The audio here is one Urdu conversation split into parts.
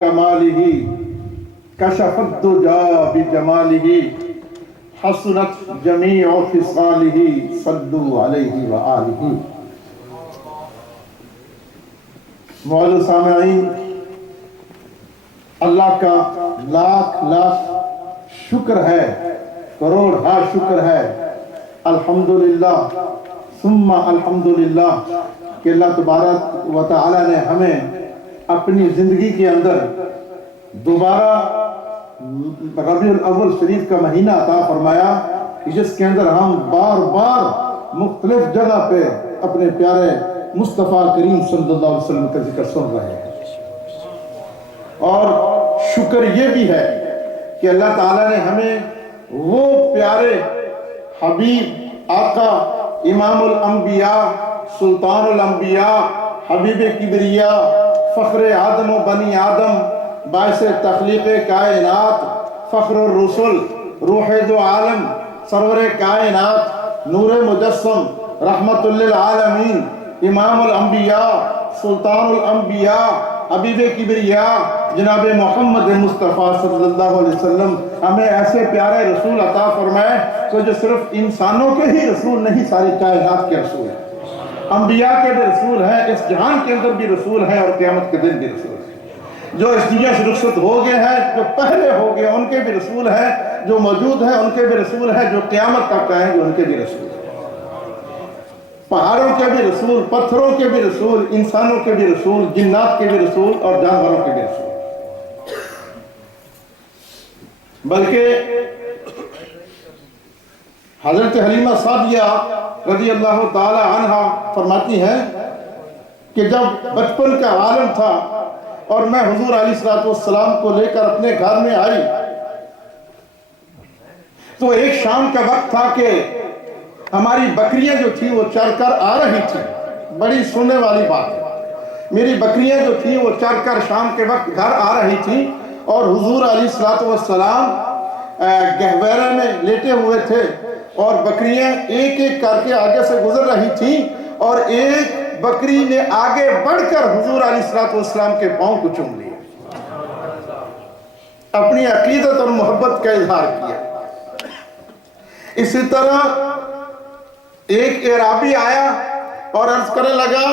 کمالہ کشف الدجا بجمالہ حسنت جمیع خصالہ صلوا علیہ وآلہ۔ معزز سامعین، اللہ کا لاکھ لاکھ شکر ہے، کروڑ ہا شکر ہے، الحمدللہ ثم الحمدللہ کہ اللہ تبارک و تعالی نے ہمیں اپنی زندگی کے اندر دوبارہ ربیع الاول شریف کا مہینہ عطا فرمایا، جس کے اندر ہم بار بار مختلف جگہ پہ اپنے پیارے مصطفیٰ کریم صلی اللہ علیہ وسلم کا ذکر سن رہے ہیں۔ اور شکر یہ بھی ہے کہ اللہ تعالیٰ نے ہمیں وہ پیارے حبیب آقا امام الانبیاء سلطان الانبیاء حبیب کبریاء فخر آدم و بنی آدم باعث تخلیق کائنات فخر الرسل روح دو عالم سرور کائنات نور مجسم رحمت للعالمین امام الانبیاء سلطان الانبیاء حبیب کبریاء جناب محمد مصطفیٰ صلی اللہ علیہ وسلم ہمیں ایسے پیارے رسول عطا فرمائے تو جو صرف انسانوں کے ہی رسول نہیں، ساری کائنات کے رسول ہیں، انبیاء کے بھی رسول ہیں، اس جہان کے اندر بھی رسول ہیں اور قیامت کے دن بھی رسول ہیں۔ جو اس دنیا سے رخصت ہو گئے ہیں، جو پہلے ہو گئے ان کے بھی رسول ہیں، جو موجود ہیں ان کے بھی رسول ہیں، جو قیامت تک آئیں گے ان کے بھی رسول ہیں۔ پہاڑوں کے بھی رسول، پتھروں کے بھی رسول، انسانوں کے بھی رسول، جنات کے بھی رسول اور جانوروں کے بھی رسول۔ بلکہ حضرت حلیمہ سعدیہ رضی اللہ تعالی عنہ فرماتی ہیں کہ جب بچپن کا عالم تھا اور میں حضور علیہ السلام کو لے کر اپنے گھر میں آئی تو ایک شام کا وقت تھا کہ ہماری بکریاں جو تھی وہ چر کر آ رہی تھی۔ بڑی سننے والی بات ہے، میری بکریاں جو تھی وہ چر کر شام کے وقت گھر آ رہی تھی اور حضور علیہ السلام گہویرے میں لیٹے ہوئے تھے اور بکریاں ایک ایک کر کے آگے سے گزر رہی تھیں اور ایک بکری نے آگے بڑھ کر حضور علیہ السلام کے پاؤں کو چوم لیا، اپنی عقیدت اور محبت کا اظہار کیا۔ اسی طرح ایک اعرابی آیا اور عرض کرنے لگا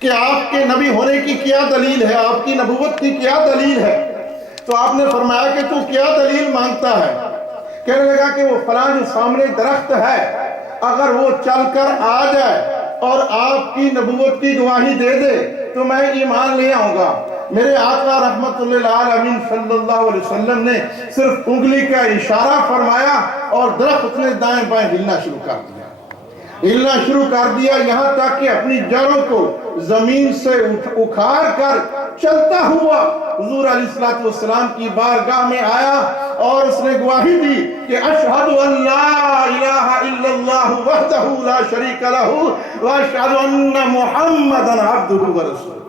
کہ آپ کے نبی ہونے کی کیا دلیل ہے، آپ کی نبوت کی کیا دلیل ہے؟ تو آپ نے فرمایا کہ تو کیا دلیل مانگتا ہے؟ کہنے لگا کہ وہ فلاں جو سامنے درخت ہے اگر وہ چل کر آ جائے اور آپ کی نبوت کی گواہی دے دے تو میں ایمان لے آؤں گا۔ میرے آقا رحمت للعالمین صلی اللہ علیہ وسلم نے صرف انگلی کا اشارہ فرمایا اور درخت نے دائیں بائیں ہلنا شروع کر دیا، یہاں تک کہ اپنی جڑوں کو زمین سے اکھاڑ کر چلتا ہوا حضور علیہ السلام کی بارگاہ میں آیا اور اس نے گواہی دی کہ اشہد ان لا الہ الا اللہ وحدہ لا شریک لہ واشہد ان محمدا عبدہ ورسولہ۔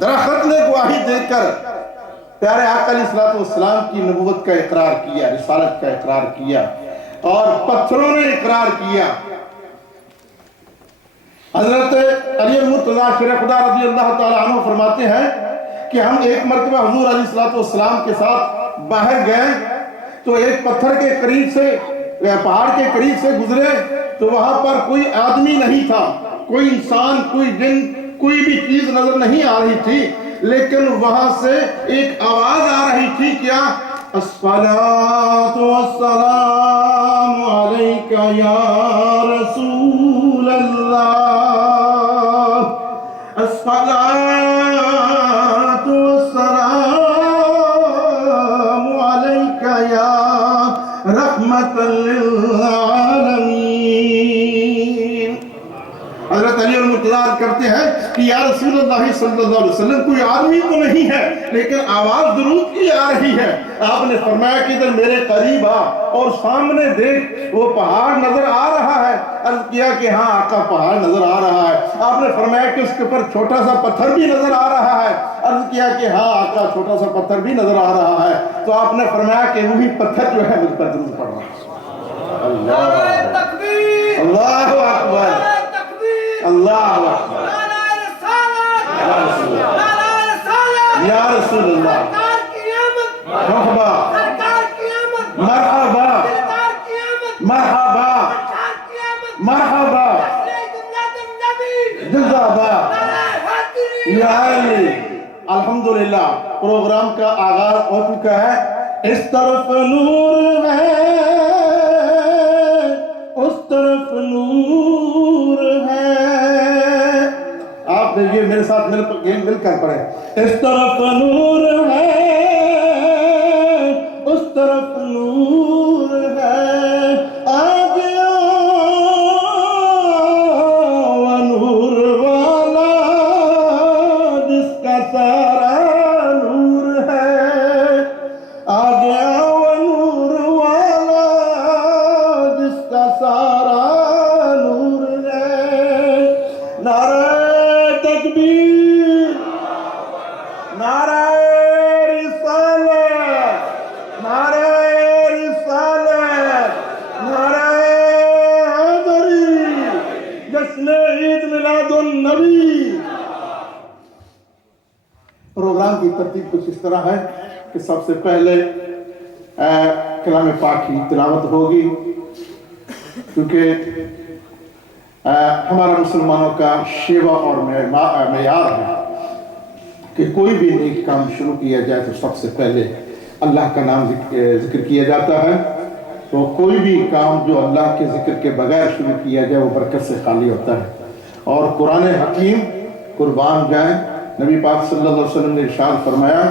درخت نے گواہی دے کر پیارے آقا علیہ السلام کی نبوت کا اقرار کیا، رسالت کا اقرار کیا اور پتھروں نے اقرار کیا۔ حضرت علی المرتضیٰ شیر خدا رضی اللہ تعالی عنہ فرماتے ہیں کہ ہم ایک مرتبہ حضور علیہ السلام کے ساتھ باہر گئے تو ایک پتھر کے قریب سے پہاڑ کے قریب سے گزرے تو وہاں پر کوئی آدمی نہیں تھا، کوئی انسان، کوئی جن، کوئی بھی چیز نظر نہیں آ رہی تھی، لیکن وہاں سے ایک آواز آ رہی تھی، کیا؟ الصلاۃ والسلام علیک یا رسول اللہ، الصلاۃ والسلام علیک یا رحمت للعالمین۔ حضرت علی المرتضیٰ کرتے ہیں کہ یا رسول اللہ صلی اللہ علیہ وسلم کوئی آدمی تو نہیں ہے لیکن آواز ضرور کی آ رہی ہے۔ آپ نے فرمایا کہ ادھر میرے قریب آ اور سامنے دیکھ وہ پہاڑ نظر آ رہا ہے؟ عرض کیا کہ ہاں آقا پہاڑ نظر آ رہا ہے۔ آپ نے فرمایا کہ اس کے اوپر چھوٹا سا پتھر بھی نظر آ رہا ہے؟ عرض کیا کہ ہاں آقا چھوٹا سا پتھر بھی نظر آ رہا ہے۔ تو آپ نے فرمایا کہ وہی پتھر جو ہے مجھ پر درود پڑھ رہا ہے۔ اللہ اکبر، اللہ اکبر، یا رسول اللہ مرحبا مرحبا مرحبا مرحبا زندہ باد یا علی۔ الحمدللہ پروگرام کا آغاز ہو چکا ہے۔ اس طرف نور ہے اس طرف نور ہے۔ آپ یہ میرے ساتھ مل کر پڑھیں۔ اس طرف نور ہے اس طرف نور ہے، آ گیا وہ نور والا جس کا سارا نور ہے، آ گیا وہ نور والا جس کا سارا نور ہے۔ نعرہ تکبیر، نعرہ رسالت، نعرہ رسالت، نعرہ حیدری، جشن عید میلاد النبی۔ پروگرام کی ترتیب کچھ اس طرح ہے کہ سب سے پہلے کلام پاک کی تلاوت ہوگی، کیونکہ ہمارا مسلمانوں کا شیوا اور معیار ہے کہ کوئی بھی نیک کام شروع کیا جائے تو سب سے پہلے اللہ کا نام ذکر کیا جاتا ہے۔ تو کوئی بھی کام جو اللہ کے ذکر کے بغیر شروع کیا جائے وہ برکت سے خالی ہوتا ہے۔ اور قرآن حکیم قربان جائیں، نبی پاک صلی اللہ علیہ وسلم نے ارشاد فرمایا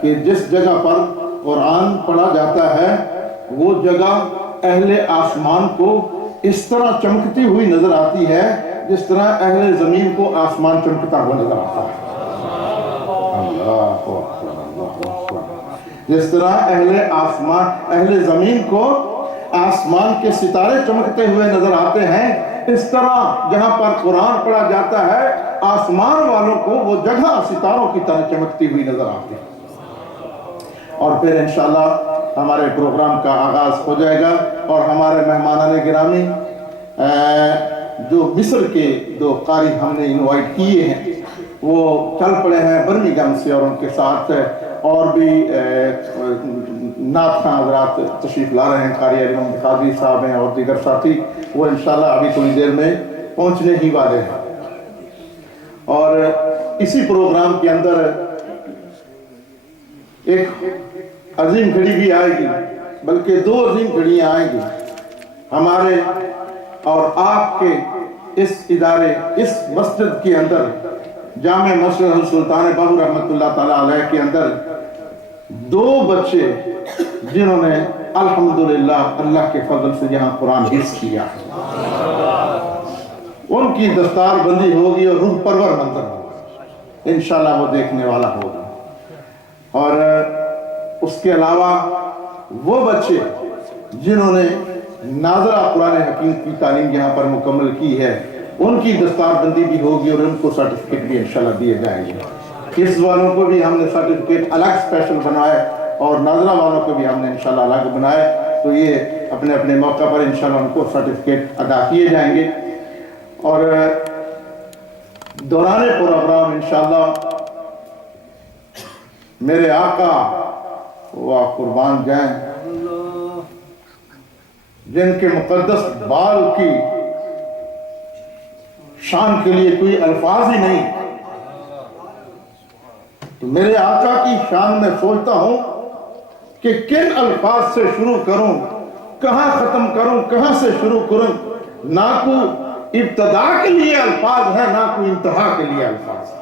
کہ جس جگہ پر قرآن پڑھا جاتا ہے وہ جگہ اہل آسمان کو اس طرح چمکتی ہوئی نظر آتی ہے جس طرح اہل زمین کو آسمان چمکتا ہوا نظر آتا ہے۔ اللہ اکبر، اللہ اکبر۔ جس طرح اہل زمین کو آسمان کے ستارے چمکتے ہوئے نظر آتے ہیں، اس طرح جہاں پر قرآن پڑھا جاتا ہے آسمان والوں کو وہ جگہ ستاروں کی طرح چمکتی ہوئی نظر آتی ہے۔ اور پھر انشاءاللہ ہمارے پروگرام کا آغاز ہو جائے گا، اور ہمارے مہمانان گرامی جو مصر کے دو قاری ہم نے انوائٹ کیے ہیں وہ چل پڑے ہیں برمنگھم سے، اور ان کے ساتھ اور بھی نعت خواں حضرات تشریف لا رہے ہیں، قاری علی محمد قادری صاحب ہیں اور دیگر ساتھی، وہ انشاءاللہ ابھی تھوڑی دیر میں پہنچنے ہی والے ہیں۔ اور اسی پروگرام کے اندر ایک عظیم گھڑی بھی آئے گی، بلکہ دو عظیم گھڑیاں آئیں گی ہمارے اور آپ کے اس ادارے، اس مسجد کے اندر، جامع مسجد السلطان باہو رحمۃ اللہ تعالیٰ علیہ کے اندر دو بچے جنہوں نے الحمدللہ اللہ کے فضل سے یہاں قرآن حفظ کیا، ان کی دستار بندی ہوگی اور روح پرور منظر ہوگا، انشاءاللہ وہ دیکھنے والا ہوگا۔ اور اس کے علاوہ وہ بچے جنہوں نے ناظرہ قرآن حکیم کی تعلیم یہاں پر مکمل کی ہے ان کی دستار بندی بھی ہوگی اور ان کو سرٹیفکیٹ بھی انشاءاللہ دیے جائیں گے۔ اس والوں کو بھی ہم نے سرٹیفکیٹ الگ اسپیشل بنائے اور ناظرہ والوں کو بھی ہم نے انشاءاللہ الگ بنائے، تو یہ اپنے اپنے موقع پر انشاءاللہ ان کو سرٹیفکیٹ ادا کیے جائیں گے۔ اور دوران پروگرام انشاءاللہ میرے آقا وہ قربان جائیں جن کے مقدس بال کی شان کے لیے کوئی الفاظ ہی نہیں، تو میرے آقا کی شان میں سوچتا ہوں کہ کن الفاظ سے شروع کروں، کہاں ختم کروں، کہاں سے شروع کروں۔ نہ کوئی ابتدا کے لیے الفاظ ہے، نہ کوئی انتہا کے لیے الفاظ ہے۔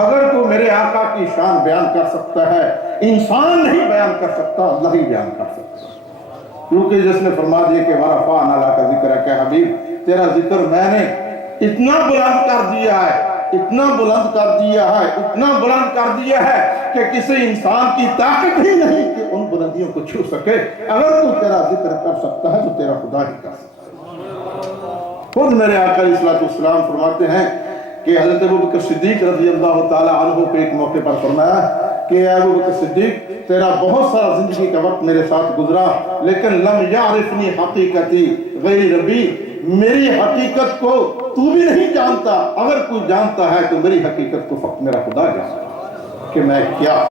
اگر کوئی میرے آقا کی شان بیان کر سکتا ہے، انسان نہیں بیان کر سکتا، اللہ ہی بیان کر سکتا ہے، کیونکہ جس نے فرما دیا کہ وَرَفَعْنَا لَكَ ذِكْرَكَ کہ حبیب تیرا ذکر میں نے اتنا بلند کر دیا ہے، اتنا بلند کر دیا ہے، اتنا بلند کر دیا ہے کہ کسی انسان کی طاقت ہی نہیں کہ ان بلندیوں کو چھو سکے۔ اگر تو تیرا ذکر کر سکتا ہے تو تیرا خدا ہی کر سکتا ہے۔ خود میرے آقا علیہ السلام فرماتے ہیں کہ حضرت ابوبکر صدیق رضی اللہ تعالیٰ عنہ کو ایک موقع پر فرمایا کہ اے ابوبکر صدیق تیرا بہت سارا زندگی کا وقت میرے ساتھ گزرا، لیکن لم یعرفنی حقیقتی غیر ربی، میری حقیقت کو تو بھی نہیں جانتا، اگر کوئی جانتا ہے تو میری حقیقت کو فقط میرا خدا جانتا ہے۔ کہ میں کیا